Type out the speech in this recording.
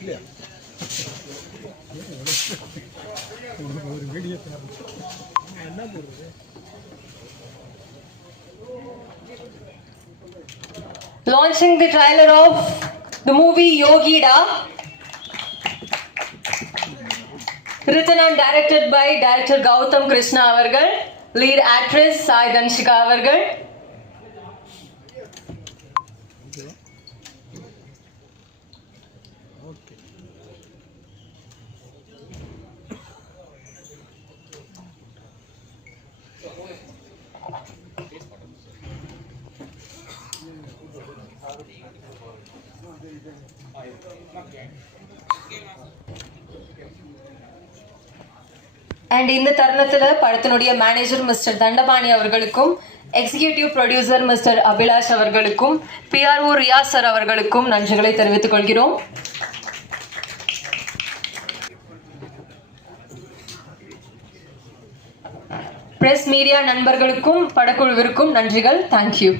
இல்லையா ஒரு வீடியோ என்ன போடுறது? Launching the trailer of the movie Yogida, written and directed by director Gautam Krishna avargal, lead actress Sai Dhanshika avargal. Okay and இந்த தருணத்தில் படத்தினுடைய manager mister Dandapani அவர்களுக்கும், எக்ஸிகியூட்டிவ் ப்ரொடியூசர் மிஸ்டர் அபிலாஷ் அவர்களுக்கும், பிஆர்ஓ ரியாஸ் சார் அவர்களுக்கும் நன்றிகளை தெரிவித்துக் கொள்கிறோம். பிரஸ் மீடியா நண்பர்களுக்கும் படக்குழுவிற்கும் நன்றிகள். தேங்க்யூ.